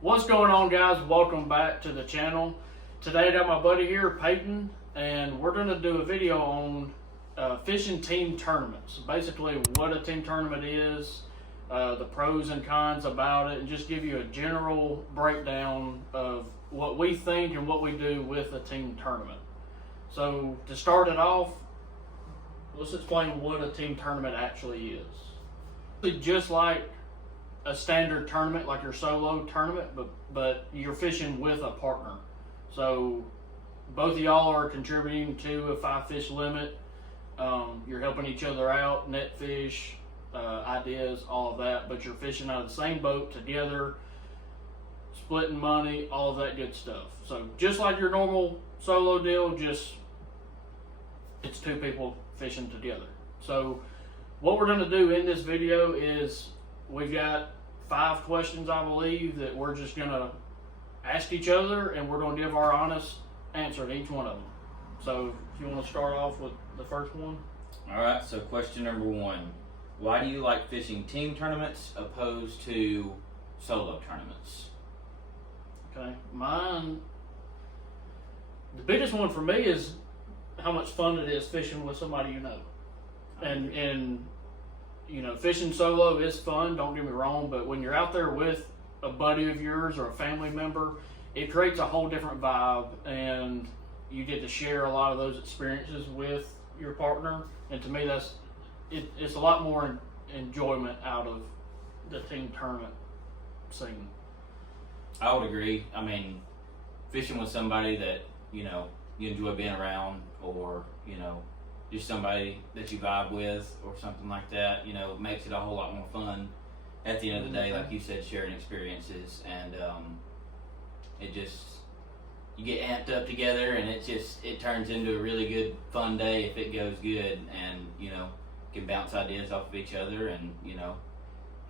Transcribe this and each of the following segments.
What's going on, guys? Welcome back to the channel. Today I got my buddy here, Peyton, and we're going to do a video on fishing team tournaments. Basically what a team tournament is, the pros and cons about it, and just give you a general breakdown of what we think and what we do with a team tournament. So to start it off, let's explain what a team tournament actually is. Just like a standard tournament, like your solo tournament, but you're fishing with a partner. So both of y'all are contributing to a 5-fish limit. You're helping each other out, net fish, ideas, all of that, but you're fishing out of the same boat together, splitting money, all of that good stuff. So just like your normal solo deal, just it's two people fishing together. So what we're going to do in this video is we've got 5 questions, I believe, that we're just going to ask each other, and we're going to give our honest answer to each one of them. So if you want to start off with the first one. All right, so question number 1. Why do you like fishing team tournaments opposed to solo tournaments? Okay, mine, the biggest one for me is how much fun it is fishing with somebody you know. And you know, fishing solo is fun, don't get me wrong, but when you're out there with a buddy of yours or a family member, it creates a whole different vibe, and you get to share a lot of those experiences with your partner. And to me, it's a lot more enjoyment out of the team tournament scene. I would agree. I mean, fishing with somebody that, you know, you enjoy being around, or, you know, just somebody that you vibe with or something like that, you know, makes it a whole lot more fun at the end of the day, like you said, sharing experiences, and it just, you get amped up together, and it turns into a really good fun day if it goes good, and, you know, can bounce ideas off of each other, and, you know,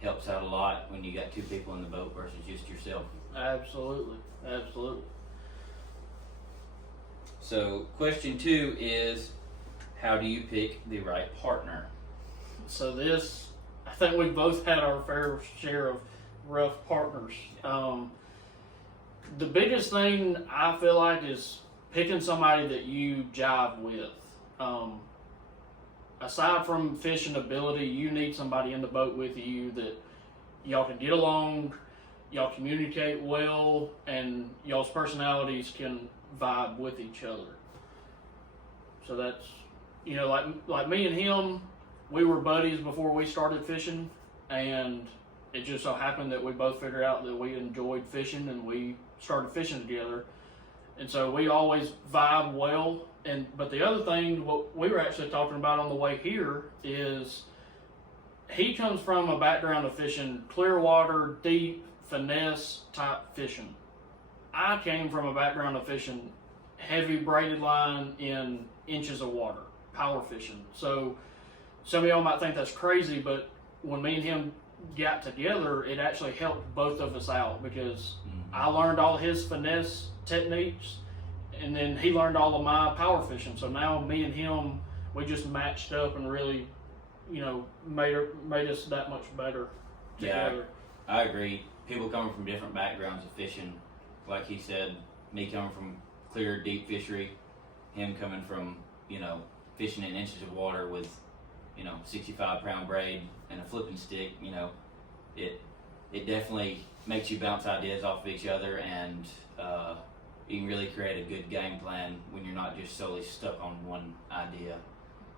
helps out a lot when you got 2 people in the boat versus just yourself. Absolutely. So question 2 is, how do you pick the right partner? So this, I think we both had our fair share of rough partners. The biggest thing I feel like is picking somebody that you jive with. Aside from fishing ability, you need somebody in the boat with you that y'all can get along, y'all communicate well, and y'all's personalities can vibe with each other. So that's, you know, like me and him, we were buddies before we started fishing, and it just so happened that we both figured out that we enjoyed fishing, and we started fishing together. And so we always vibe well. But the other thing, what we were actually talking about on the way here, is he comes from a background of fishing clear water, deep, finesse type fishing. I came from a background of fishing heavy braided line in inches of water, power fishing. So some of y'all might think that's crazy, but when me and him got together, it actually helped both of us out, because I learned all his finesse techniques, and then he learned all of my power fishing. So now me and him, we just matched up and really, you know, made us that much better together. Yeah, I agree. People coming from different backgrounds of fishing, like he said, me coming from clear, deep fishery, him coming from, you know, fishing in inches of water with, you know, 65-pound braid and a flipping stick. You know, it definitely makes you bounce ideas off of each other, and you can really create a good game plan when you're not just solely stuck on one idea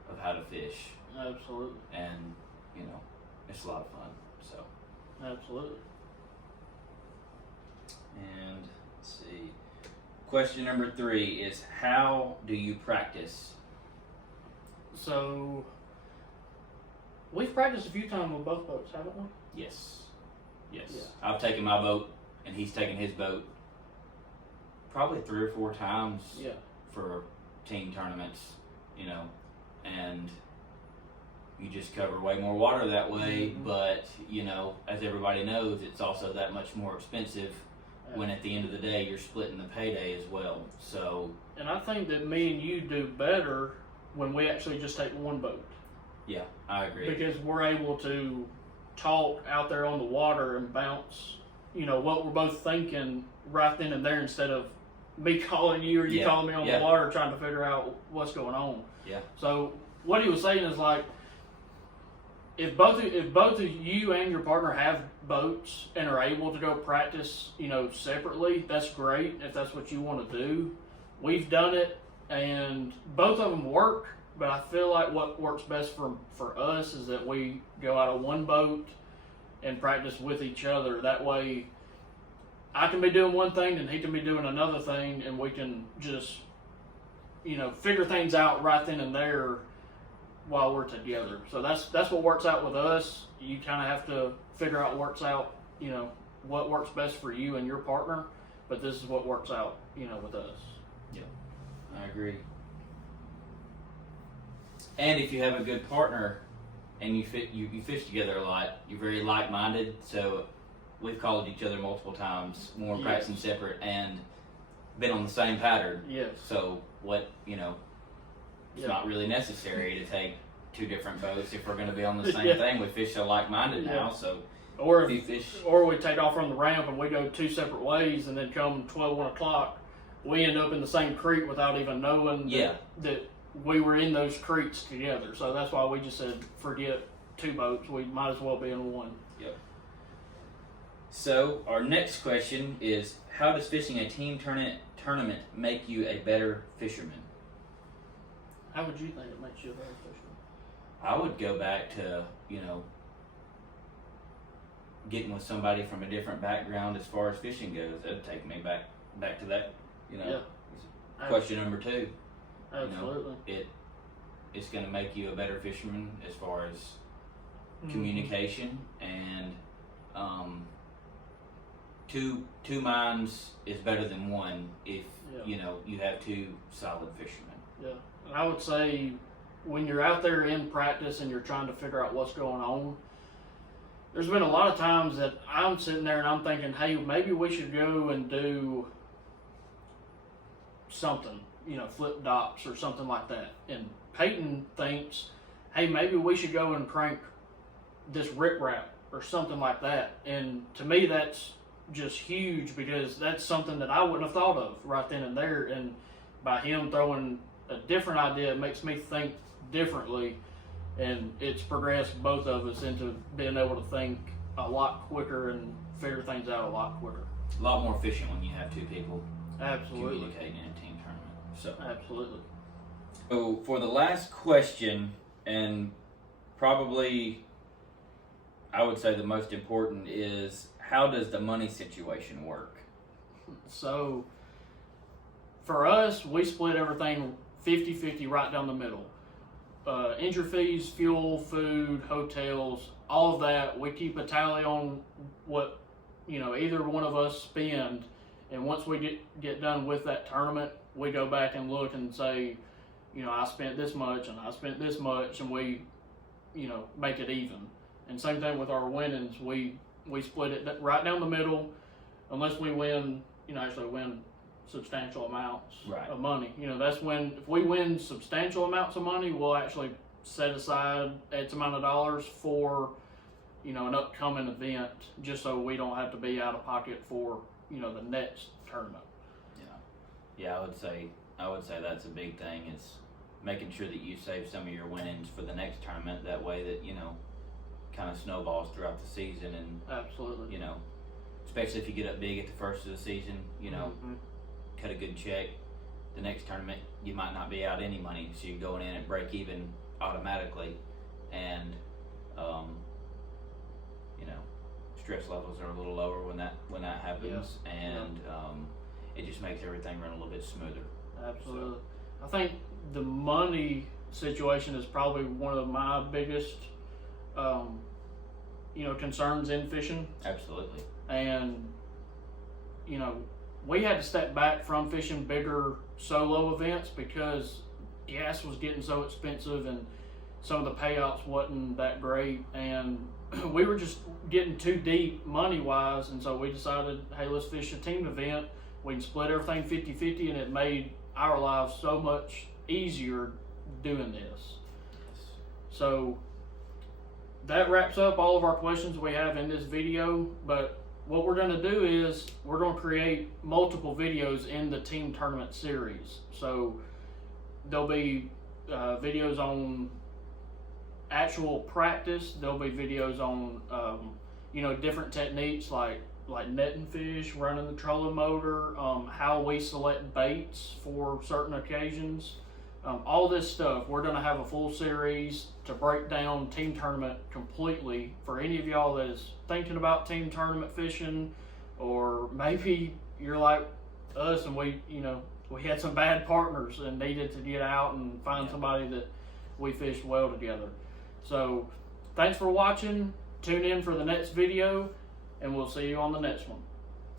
of how to fish. Absolutely. And, you know, it's a lot of fun. So absolutely. And let's see. Question number 3 is, how do you practice? So we've practiced a few times with both boats, haven't we? Yes. Yeah. I've taken my boat, and he's taken his boat probably 3 or 4 times for team tournaments, you know, and you just cover way more water that way. But, you know, as everybody knows, it's also that much more expensive when at the end of the day you're splitting the payday as well. So, and I think that me and you do better when we actually just take one boat. Yeah, I agree. Because we're able to talk out there on the water and bounce what we're both thinking right then and there instead of me calling you or you Yeah. calling me on Yeah. the water trying to figure out what's going on. Yeah. So what he was saying is like, if both of you and your partner have boats and are able to go practice, separately, that's great. If that's what you want to do, we've done it, and both of them work. But I feel like what works best for us is that we go out of one boat and practice with each other. That way, I can be doing one thing and he can be doing another thing, and we can just, figure things out right then and there while we're together. So that's what works out with us. You kind of have to figure out what works best for you and your partner. But this is what works out, with us. I agree. And if you have a good partner and you fish together a lot, you're very like-minded. So we've called each other multiple times when we're Yes. practicing separate and been on the same pattern. Yes. So it's Yeah. not really necessary to take two different boats if we're going to be on the same Yeah. thing. We fish so like-minded Yeah. now. So Or if you fish, or we take off from the ramp and we go two separate ways, and then come 1 o'clock, we end up in the same creek without even knowing that we were in those creeks together. So that's why we just said, forget two boats. We might as well be in one. So our next question is, how does fishing a team tournament make you a better fisherman? How would you think it makes you a better fisherman? I would go back to, getting with somebody from a different background as far as fishing goes. That'd take me back to that, Yeah. question number 2. Absolutely. It's going to make you a better fisherman as far as Mhm. communication, and two minds is better than one if Yeah. you have two solid fishermen. Yeah, and I would say when you're out there in practice and you're trying to figure out what's going on, there's been a lot of times that I'm sitting there and I'm thinking, hey, maybe we should go and do something, flip docks or something like that. And Peyton thinks, hey, maybe we should go and crank this riprap or something like that. And to me, that's just huge, because that's something that I wouldn't have thought of right then and there. And by him throwing a different idea, it makes me think differently, and it's progressed both of us into being able to think a lot quicker and figure things out a lot quicker. A lot more efficient when you have two people Absolutely. communicating in a team tournament. So, Absolutely. so for the last question, and probably I would say the most important, is how does the money situation work? So for us, we split everything 50-50 right down the middle. Entry fees, fuel, food, hotels, all of that. We keep a tally on what either one of us spend, and once we get done with that tournament, we go back and look and say, I spent this much and I spent this much, and we make it even. And same thing with our winnings. We split it right down the middle, unless we win, actually win substantial amounts Right. of money. That's when, if we win substantial amounts of money, we'll actually set aside X amount of dollars for, an upcoming event, just so we don't have to be out of pocket for, the next tournament. Yeah, I would say that's a big thing, is making sure that you save some of your winnings for the next tournament. That way that, kind of snowballs throughout the season, and, Absolutely. especially if you get up big at the first of the season, Mhm. cut a good check. The next tournament, you might not be out any money, so you're going in at break even automatically, and, stress levels are a little lower when that happens, and it just makes everything run a little bit smoother. Absolutely. I think the money situation is probably one of my biggest, concerns in fishing. Absolutely. And, we had to step back from fishing bigger solo events because gas was getting so expensive and some of the payouts wasn't that great. And we were just getting too deep money-wise. And so we decided, hey, let's fish a team event. We can split everything 50-50, and it made our lives so much easier doing this. So that wraps up all of our questions we have in this video, but what we're going to do is we're going to create multiple videos in the team tournament series. So there'll be videos on actual practice. There'll be videos on different techniques like netting fish, running the trolling motor, how we select baits for certain occasions. All this stuff, we're going to have a full series to break down team tournament completely for any of y'all that is thinking about team tournament fishing, or maybe you're like us and we had some bad partners and needed to get out and find somebody that we fished well together. So thanks for watching. Tune in for the next video, and we'll see you on the next one.